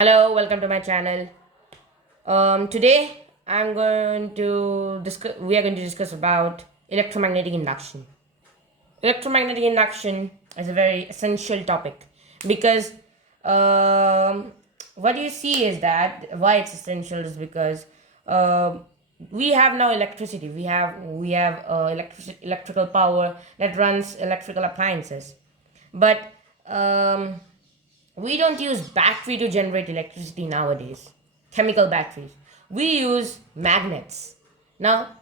Hello, welcome to my channel. Today I'm going to discuss. We are going to discuss about electromagnetic induction. Electromagnetic induction is a very essential topic because um, what you see is that why it's essential is because we have now electricity. We have electrical power that runs electrical appliances, but um, we don't use battery to generate electricity nowadays, chemical batteries. We use magnets. Now,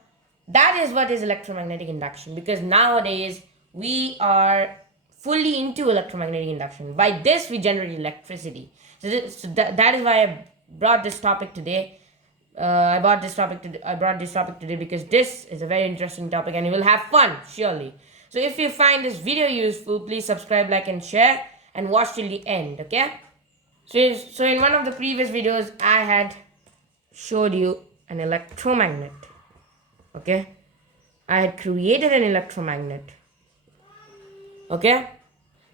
that is what is electromagnetic induction because nowadays we are fully into electromagnetic induction. By this, we generate electricity. So that is why I brought this topic today. I brought this topic today because this is a very interesting topic and you will have fun, surely. So if you find this video useful, please subscribe, like, and share, and watch till the end. Okay? So in one of the previous videos, I had showed you an electromagnet. Okay? I had created an electromagnet. Okay?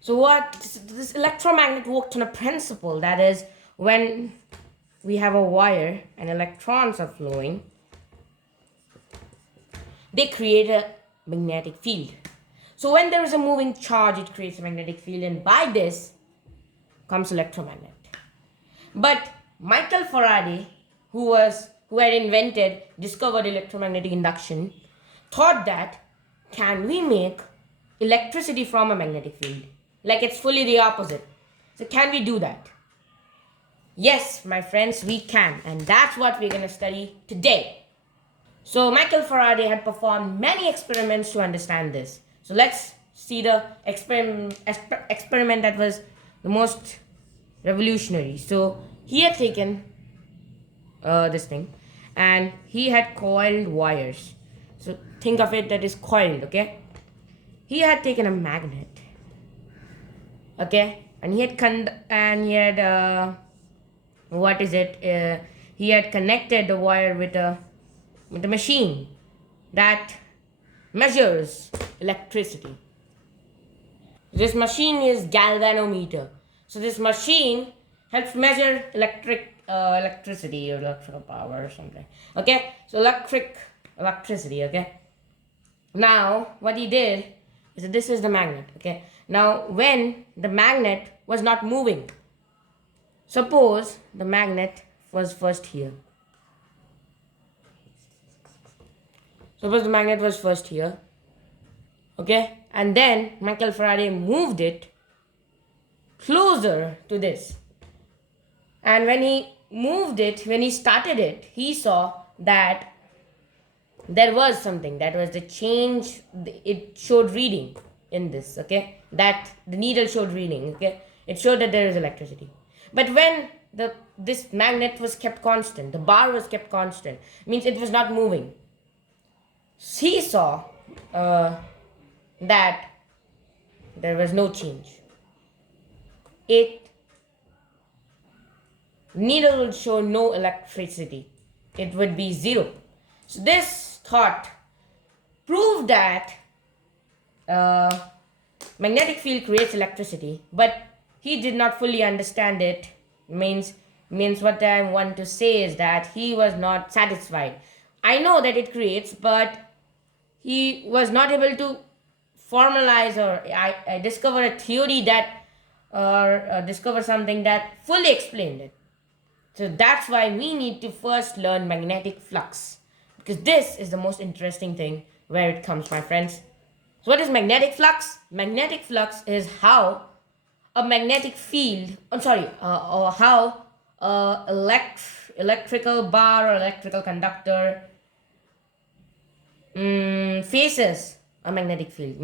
So what this electromagnet worked on a principle, that is, when we have a wire and electrons are flowing, they create a magnetic field. So when there is a moving charge, it creates a magnetic field, and by this comes electromagnet. But Michael Faraday, who had discovered electromagnetic induction, thought that can we make electricity from a magnetic field? Like it's fully the opposite. So can we do that? Yes, my friends, we can, and that's what we're going to study today. So Michael Faraday had performed many experiments to understand this. So let's see the experiment that was the most revolutionary. So he had taken this thing and he had coiled wires. So think of it that is coiled, okay? He had taken a magnet, okay, and he had connected the wire with a machine that measures electricity. This machine is galvanometer. So this machine helps measure electricity or electrical power or something. Okay, so electricity. Okay. Now what he did is that this is the magnet. Okay. Now when the magnet was not moving, suppose the magnet was first here. Suppose the magnet was first here. Okay, and then Michael Faraday moved it closer to this. And when he started it, he saw that there was something, that was the change. It showed reading in this, okay? That the needle showed reading, okay? It showed that there is electricity. But when this magnet was kept constant, the bar was kept constant, means it was not moving. He saw that there was no change. Needle would show no electricity. It would be zero. So this thought proved that magnetic field creates electricity, but he did not fully understand it. Means what I want to say is that he was not satisfied. I know that it creates, but he was not able to formalize, or I discover a theory that, or discover something that fully explained it. So that's why we need to first learn magnetic flux, because this is the most interesting thing where it comes, my friends. So what is magnetic flux? Magnetic flux is how a magnetic field, or how electrical bar or electrical conductor faces a magnetic field.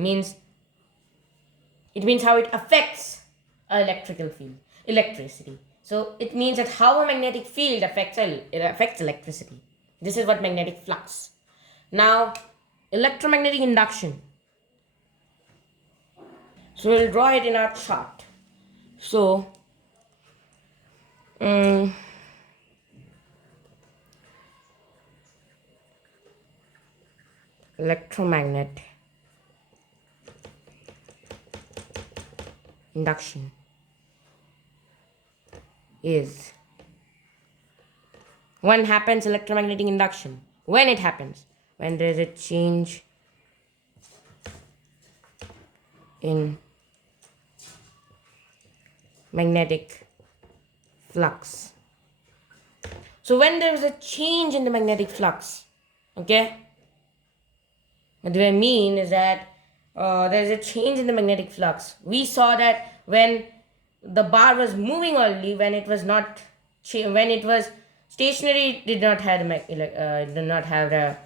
It means how it affects electrical field, electricity. So it means that how a magnetic field affects electricity. This is what magnetic flux. Now, electromagnetic induction. So we'll draw it in our chart. So, electromagnet induction is when happens electromagnetic induction? When it happens? When there is a change in magnetic flux. So when there is a change in the magnetic flux, okay, what do I mean is that there is a change in the magnetic flux. We saw that when the bar was moving only, when it was not, when it was stationary, it did not have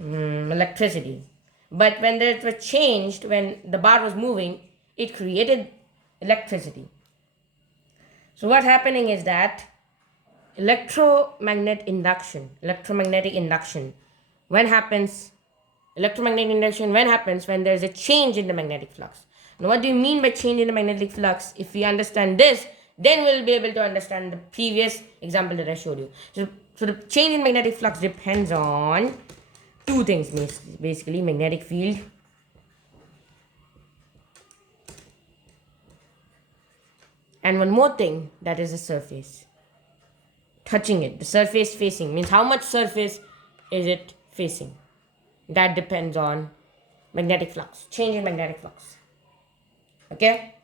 electricity. But when it was changed, when the bar was moving, it created electricity. So what happening is that electromagnetic induction, when happens, electromagnetic induction when happens when there is a change in the magnetic flux. Now what do you mean by change in the magnetic flux? If we understand this, then we'll be able to understand the previous example that I showed you. So the change in magnetic flux depends on two things, basically magnetic field and one more thing, that is the surface. Touching it, the surface facing, means how much surface is it facing. That depends on magnetic flux, change in magnetic flux. Okay?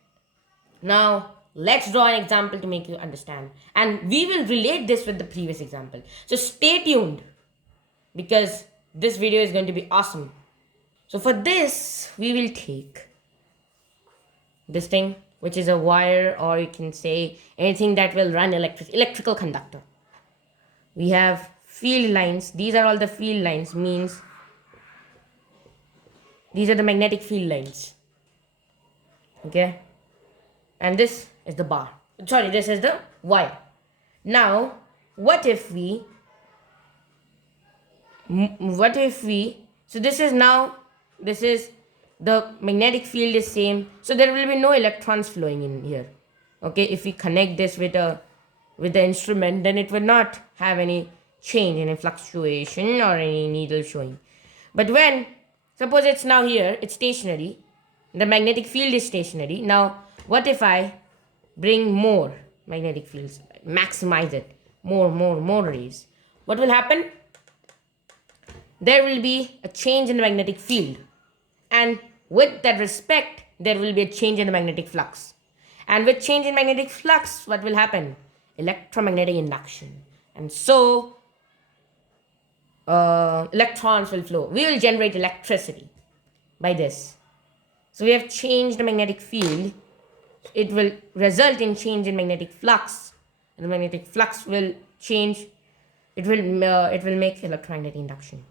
Now, let's draw an example to make you understand. And we will relate this with the previous example. So stay tuned because this video is going to be awesome. So for this, we will take this thing, which is a wire, or you can say anything that will run electrical conductor. We have field lines. These are all the field lines, means these are the magnetic field lines. Okay? And this is the bar. Sorry, this is the wire. Now, what if we, so this is the magnetic field is same. So there will be no electrons flowing in here. Okay, if we connect this with the instrument, then it will not have any change, any fluctuation or any needle showing. But when, suppose it's now here, it's stationary, the magnetic field is stationary. Now, what if I bring more magnetic fields, maximize it, more rays? What will happen? There will be a change in the magnetic field. And with that respect, there will be a change in the magnetic flux. And with change in magnetic flux, what will happen? Electromagnetic induction. And so, electrons will flow. We will generate electricity by this. So we have changed the magnetic field. It will result in change in magnetic flux. And the magnetic flux will change. It will make electromagnetic induction.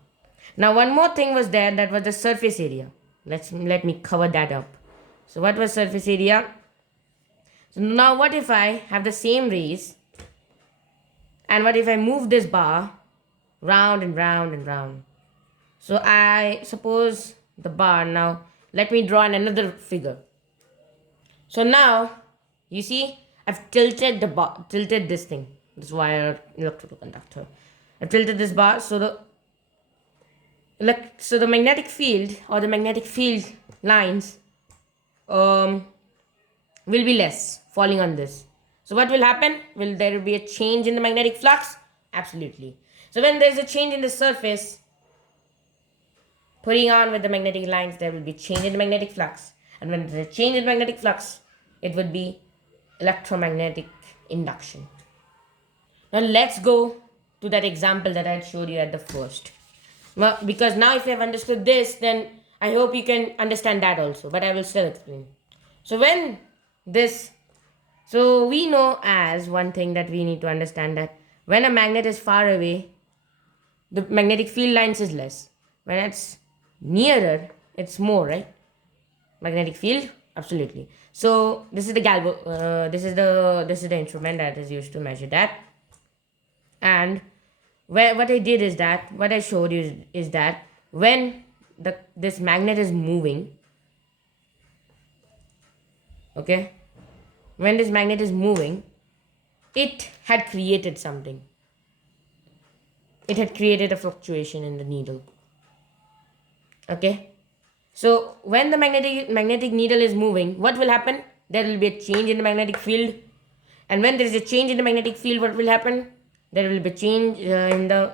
Now one more thing was there, that was the surface area. Let me cover that up. So what was surface area? So now what if I have the same rays, and what if I move this bar round and round and round? So I suppose the bar, now let me draw another figure. So now you see I've tilted the bar, tilted this thing, this wire electrical conductor. I've tilted this bar, so the magnetic field or the magnetic field lines will be less falling on this. So what will happen? Will there be a change in the magnetic flux? Absolutely. So when there is a change in the surface, putting on with the magnetic lines, there will be change in the magnetic flux. And when there is a change in magnetic flux, it would be electromagnetic induction. Now let's go to that example that I showed you at the first. Well, because now if you have understood this, then I hope you can understand that also, but I will still explain. So when this, so we know as one thing that we need to understand, that when a magnet is far away, the magnetic field lines is less. When it's nearer, it's more, right? Magnetic field, absolutely. So this is the this is the instrument that is used to measure that. And what I did is that, what I showed you is that when this magnet is moving, okay, when this magnet is moving, it had created something. It had created a fluctuation in the needle. Okay, so when the magnetic needle is moving, what will happen? There will be a change in the magnetic field. And when there is a change in the magnetic field, what will happen? there will be change in the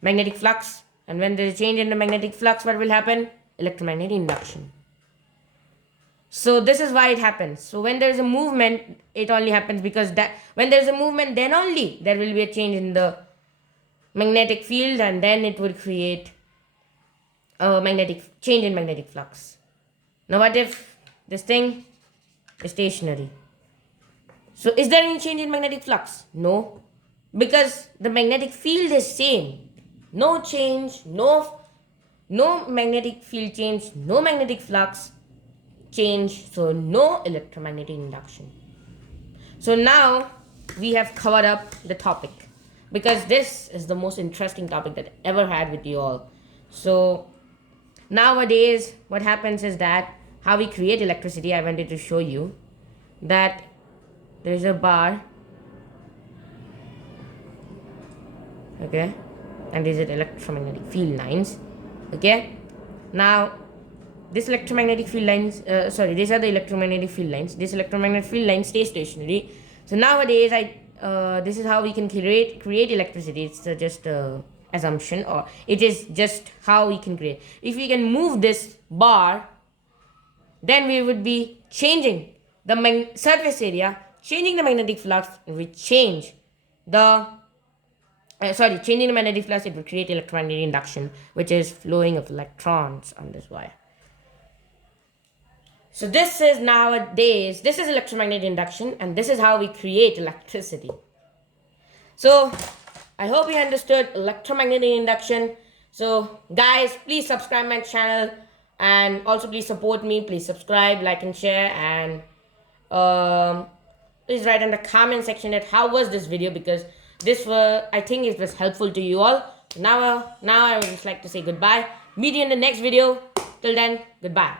magnetic flux. And when there is change in the magnetic flux, what will happen? Electromagnetic induction. So this is why it happens. So when there is a movement, it only happens because that when there is a movement, then only there will be a change in the magnetic field, and then it would create a magnetic change in magnetic flux. Now what if this thing is stationary? So is there any change in magnetic flux? No, because the magnetic field is same. No change, no magnetic field change, no magnetic flux change, so no electromagnetic induction. So now we have covered up the topic, because this is the most interesting topic that I ever had with you all. So nowadays what happens is that how we create electricity, I wanted to show you that there's a bar, okay, and these are electromagnetic field lines, okay. Now this electromagnetic field lines, these are the electromagnetic field lines. This electromagnetic field line stays stationary. So nowadays this is how we can create electricity. It's just assumption, or it is just how we can create. If we can move this bar, then we would be changing the surface area, changing the magnetic flux, and we change the changing the magnetic flux, it will create electromagnetic induction, which is flowing of electrons on this wire. So this is nowadays, this is electromagnetic induction, and this is how we create electricity. So I hope you understood electromagnetic induction. So guys, please subscribe my channel, and also please support me. Please subscribe, like and share, and please write in the comment section that how was this video, because I think it was helpful to you all. Now I would just like to say goodbye. Meet you in the next video. Till then, goodbye.